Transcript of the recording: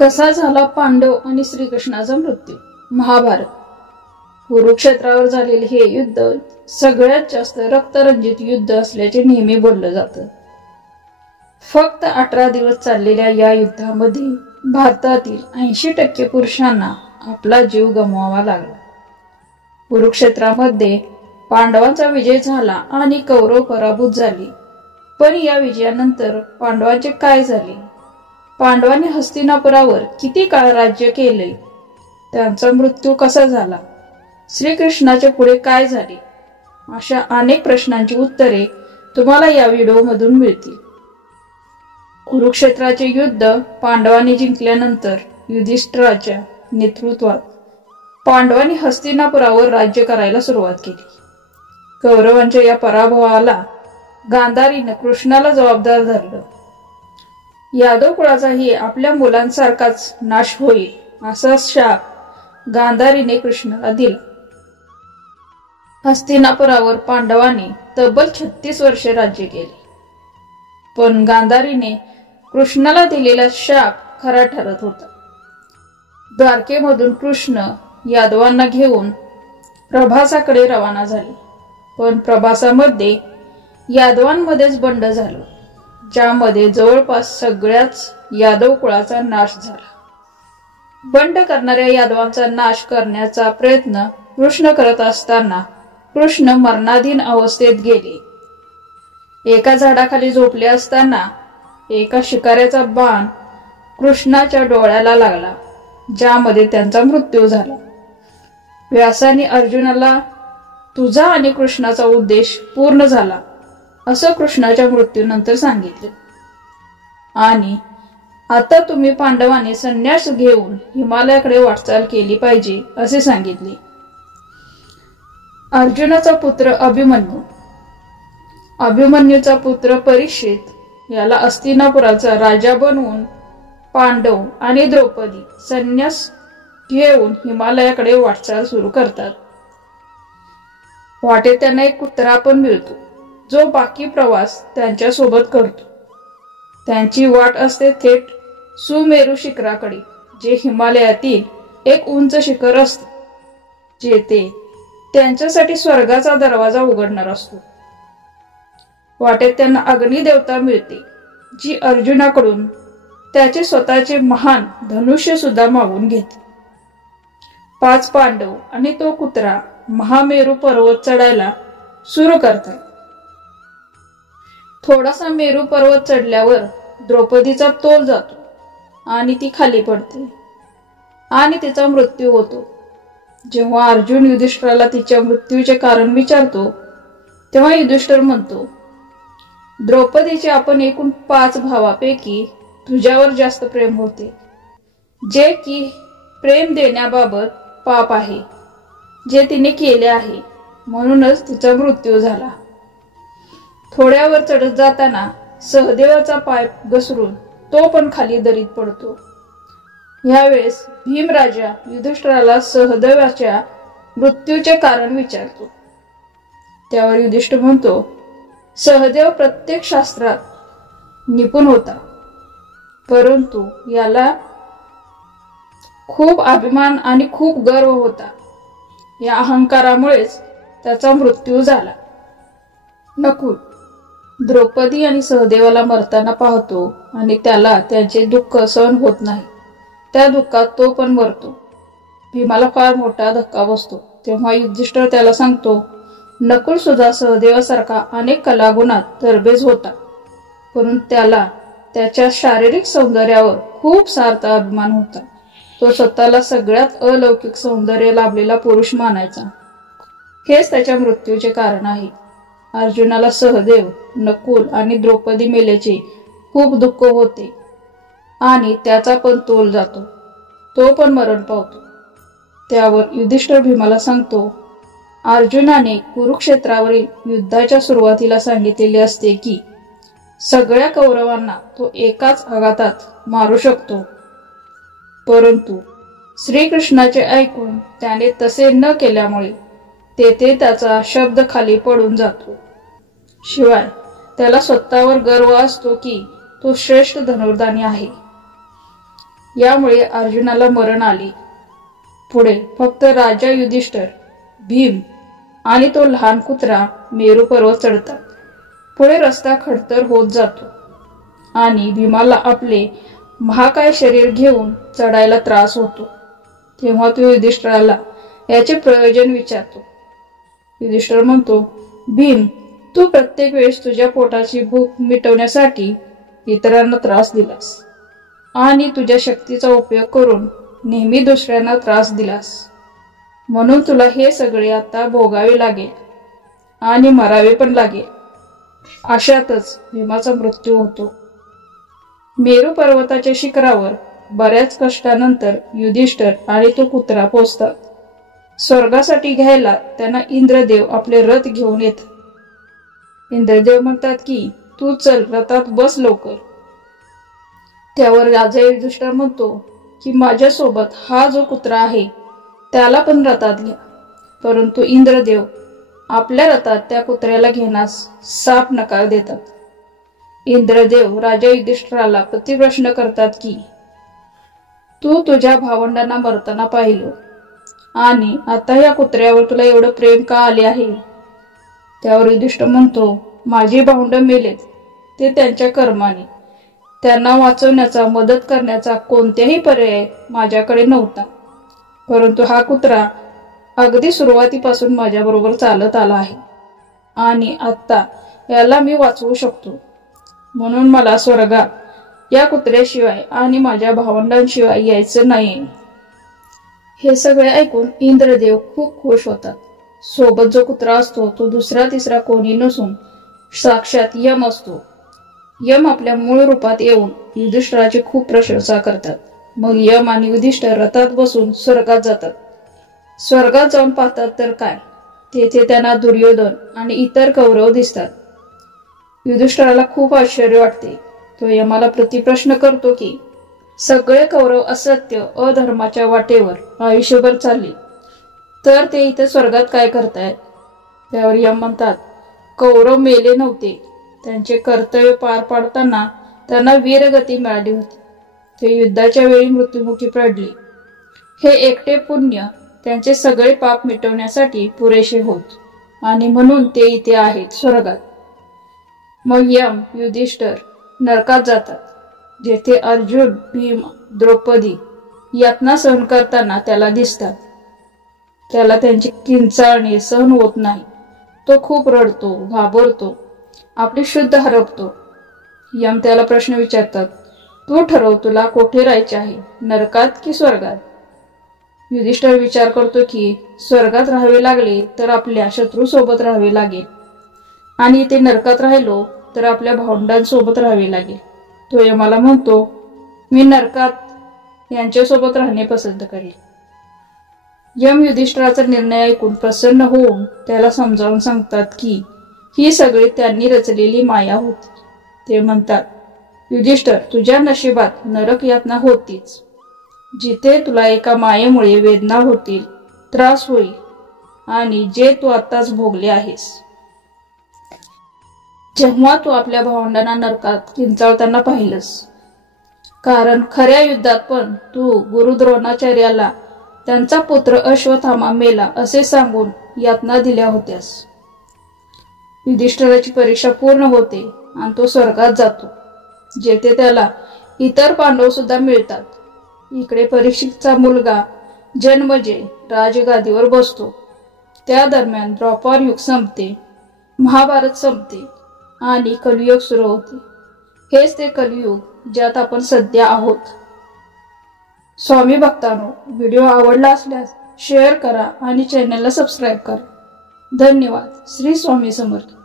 कसा झाला पांडव आणि श्रीकृष्णाचा मृत्यू? महाभारत. कुरुक्षेत्रावर झालेले हे युद्ध सगळ्यात जास्त रक्तरंजित युद्ध असल्याचे नेहमी बोललं जातं. फक्त 18 दिवस चाललेल्या या युद्धामध्ये भारतातील 80% पुरुषांना आपला जीव गमवावा लागला. कुरुक्षेत्रामध्ये पांडवांचा विजय झाला आणि कौरव पराभूत झाले. पण या विजयानंतर पांडवांचे काय झाले? पांडवांनी हस्तिनापुरावर किती काळ राज्य केले? त्यांचा मृत्यू कसा झाला? श्रीकृष्णाचे पुढे काय झाले? अशा अनेक प्रश्नांची उत्तरे तुम्हाला या व्हिडिओमधून मिळतील. कुरुक्षेत्राचे युद्ध पांडवांनी जिंकल्यानंतर युधिष्ठिराच्या नेतृत्वात पांडवांनी हस्तिनापुरावर राज्य करायला सुरुवात केली. कौरवांच्या या पराभवाला गांधारीने कृष्णाला जबाबदार धरलं. यादव कुळाचाही आपल्या मुलांसारखाच नाश होईल असा शाप गांधारीने कृष्णाला दिला. हस्तिनापुरावर पांडवांनी तब्बल 36 वर्षे राज्य केले. पण गांधारीने कृष्णाला दिलेला शाप खरा ठरत होता. द्वारकेमधून कृष्ण यादवांना घेऊन प्रभासाकडे रवाना झाले. पण प्रभासामध्ये यादवांमध्येच बंड झालं, ज्यामध्ये जवळपास सगळ्याच यादव कुळाचा नाश झाला. बंड करणाऱ्या यादवांचा नाश करण्याचा प्रयत्न कृष्ण करत असताना कृष्ण मरणाधीन अवस्थेत गेले. एका झाडाखाली झोपले असताना एका शिकाऱ्याचा बाण कृष्णाच्या डोळ्याला लागला, ज्यामध्ये त्यांचा मृत्यू झाला. व्यासाने अर्जुनाला तुझा आणि कृष्णाचा उद्देश पूर्ण झाला असं कृष्णाच्या मृत्यूनंतर सांगितले. आणि आता तुम्ही पांडवांनी संन्यास घेऊन हिमालयाकडे वाटचाल केली पाहिजे असे सांगितले. अर्जुनाचा पुत्र अभिमन्यू, अभिमन्यूचा पुत्र परीक्षित याला हस्तिनापुराचा राजा बनवून पांडव आणि द्रौपदी संन्यास घेऊन हिमालयाकडे वाटचाल सुरू करतात. वाटेत त्यांना एक कुत्रा पण मिळतो, जो बाकी प्रवास त्यांच्या सोबत करतो. त्यांची वाट असते थेट सुमेरू शिखराकडे, जे हिमालयातील एक उंच शिखर असते, जेथे त्यांच्यासाठी स्वर्गाचा दरवाजा उघडणार असतो. वाटेत त्यांना अग्निदेवता मिळते, जी अर्जुनाकडून त्याचे स्वतःचे महान धनुष्य सुद्धा मागून घेते. 5 पांडव आणि तो कुत्रा महामेरू पर्वत चढायला सुरू करतात. थोडासा मेरू पर्वत चढल्यावर द्रौपदीचा तोल जातो आणि ती खाली पडते आणि तिचा मृत्यू होतो. जेव्हा अर्जुन युधिष्ठिराला तिच्या मृत्यूचे कारण विचारतो, तेव्हा युधिष्ठिर म्हणतो, द्रौपदीचे आपण एकूण 5 भावापैकी तुझ्यावर जास्त प्रेम होते, जे की प्रेम देण्याबाबत पाप आहे, जे तिने केले आहे, म्हणूनच तिचा मृत्यू झाला. थोड्यावर चढत जाताना सहदेवाचा पाय घसरून तो पण खाली दरीत पडतो. यावेळेस भीमराजा युधिष्ठिराला सहदेवाच्या मृत्यूचे कारण विचारतो. त्यावर युधिष्ठिर म्हणतो, सहदेव प्रत्येक शास्त्रात निपुण होता, परंतु याला खूप अभिमान आणि खूप गर्व होता. या अहंकारामुळेच त्याचा मृत्यू झाला. नकुल द्रौपदी आणि सहदेवाला मरताना पाहतो आणि त्याला त्यांचे दुःख सहन होत नाही. त्या दुःखात तो पण मरतो. भीमाला फार मोठा धक्का बसतो. तेव्हा युधिष्ठिर त्याला सांगतो, नकुल सुद्धा सहदेवासारखा अनेक कलागुणात तरबेज होता, परंतु त्याला त्याच्या शारीरिक सौंदर्यावर खूप सार्थ अभिमान होता. तो स्वतःला सगळ्यात अलौकिक सौंदर्य लाभलेला पुरुष मानायचा. हेच त्याच्या मृत्यूचे कारण आहे. अर्जुनाला सहदेव, नकुल आणि द्रौपदी मेल्याचे खूप दुःख होते आणि त्याचा पण तोल जातो. तो पण मरण पावतो. त्यावर युधिष्ठिर भीमाला सांगतो, अर्जुनाने कुरुक्षेत्रावरील युद्धाच्या सुरुवातीला सांगितलेले असते की सगळ्या कौरवांना तो एकाच आघातात मारू शकतो, परंतु श्रीकृष्णाचे ऐकून त्याने तसे न केल्यामुळे तेथे त्याचा शब्द खाली पडून जातो. शिवाय त्याला स्वतःवर गर्व असतो की तो श्रेष्ठ धनुर्धानी आहे. यामुळे अर्जुनाला मरण आले. पुढे फक्त राजा युधिष्ठिर, भीम आणि तो लहान कुत्रा मेरू पर्वत चढतात. पुढे रस्ता खडतर होत जातो आणि भीमाला आपले महाकाय शरीर घेऊन चढायला त्रास होतो. तेव्हा तो युधिष्ठिराला याचे प्रयोजन विचारतो. युधिष्ठिर म्हणतो, भीम, तू प्रत्येक वेळेस तुझ्या पोटाची भूक मिटवण्यासाठी इतरांना त्रास दिलास आणि तुझ्या शक्तीचा उपयोग करून नेहमी दुसऱ्यांना त्रास दिलास. म्हणून तुला हे सगळे आता भोगावे लागेल आणि मरावे पण लागेल. अशातच भीमाचा मृत्यू होतो. मेरू पर्वताच्या शिखरावर बऱ्याच कष्टानंतर युधिष्ठिर आणि तो कुत्रा पोचतात. स्वर्गासाठी घ्यायला त्यांना इंद्रदेव आपले रथ घेऊन येतात. इंद्रदेव म्हणतात की तू चल, रथात बस लवकर. त्यावर राजा युधिष्ठिर म्हणतो की माझ्यासोबत हा जो कुत्रा आहे त्याला पण रथात घ्या. परंतु इंद्रदेव आपल्या रथात त्या कुत्र्याला घेण्यास साफ नकार देतात. इंद्रदेव राजा युधिष्ठिराला प्रतिप्रश्न करतात की तू तुझ्या भावंडांना मरताना पाहिलं आणि आता या कुत्र्यावर तुला एवढं प्रेम का आले आहे? त्यावर युधिष्ठिर म्हणतो, माझी भावंड मेलेत ते त्यांच्या कर्माने. त्यांना वाचवण्याचा, मदत करण्याचा कोणत्याही पर्याय माझ्याकडे नव्हता. परंतु हा कुत्रा अगदी सुरुवातीपासून माझ्याबरोबर चालत आला आहे आणि आता याला मी वाचवू शकतो. म्हणून मला स्वर्गात या कुत्र्याशिवाय आणि माझ्या भावंडांशिवाय यायचं नाही. हे सगळे ऐकून इंद्रदेव खूप खुश होतात. सोबत जो कुत्रा असतो तो दुसरा तिसरा कोणी नसून साक्षात यम असतो. यम आपल्या मूळ रूपात येऊन युधिष्ठिराची खूप प्रशंसा करतात. मग यम आणि युधिष्ठिर रथात बसून स्वर्गात जातात. स्वर्गात जाऊन पाहतात तर काय, तेथे त्यांना दुर्योधन आणि इतर कौरव दिसतात. युधिष्ठिराला खूप आश्चर्य वाटते. तो यमाला प्रतिप्रश्न करतो की सगळे कौरव असत्य, अधर्माच्या वाटेवर आयुष्यभर चालले तर ते इथे स्वर्गात काय करतायत? त्यावर यम म्हणतात, कौरव मेले नव्हते. त्यांचे कर्तव्य पार पाडताना त्यांना वीरगती मिळाली होती. ते युद्धाच्या वेळी मृत्युमुखी पडले. हे एकटे पुण्य त्यांचे सगळे पाप मिटवण्यासाठी पुरेसे होत आणि म्हणून ते इथे आहेत स्वर्गात. मग यम युधिष्ठिर नरकात जातात, जेथे अर्जुन, भीम, द्रौपदी यातना सहन करताना त्याला दिसतात. त्याला त्यांची किंचाळणी सहन होत नाही. तो खूप रडतो, घाबरतो, आपली शुद्ध हरपतो. यम त्याला प्रश्न विचारतात, तू ठरव तुला कोठे राहायचे आहे, नरकात की स्वर्गात? युधिष्ठिर विचार करतो की स्वर्गात राहावे लागले तर आपल्या शत्रू सोबत राहावे लागेल आणि ते नरकात राहिलो तर आपल्या भावंडांसोबत राहावे लागेल. तो यमाला म्हणतो, मी नरकात यांच्यासोबत राहणे पसंत करेल. यम युधिष्ठिराचा निर्णय ऐकून प्रसन्न होऊन त्याला समजावून सांगतात की ही सगळी त्यांनी रचलेली माया होती. ते म्हणतात, युधिष्ठिर, तुझ्या नशिबात नरक यातना होतीच, जिथे तुला एका मायेमुळे वेदना होतील, त्रास होईल आणि जे तू आताच भोगले आहेस. जेव्हा तू आपल्या भावंडांना नरकात किंचाळताना पाहिलंस, कारण खऱ्या युद्धात पण तू गुरु द्रोणाचार्याला त्यांचा पुत्र अश्वत्थामा मेला असे सांगून यातना दिल्या होत्यास. युधिष्ठिराची परीक्षा पूर्ण होते आणि तो स्वर्गात जातो, जेथे त्याला इतर पांडव सुद्धा मिळतात. इकडे परीक्षितचा मुलगा जन्मजय राजगादीवर बसतो. त्या दरम्यान द्वापर युग संपते, महाभारत संपते आणि कलियुग सुरू होते. हेच ते कलियुग ज्यात आपण सध्या आहोत. स्वामी भक्तांनो, व्हिडिओ आवडला असल्यास शेअर करा आणि चॅनलला सबस्क्राईब करा. धन्यवाद. श्री स्वामी समर्थ.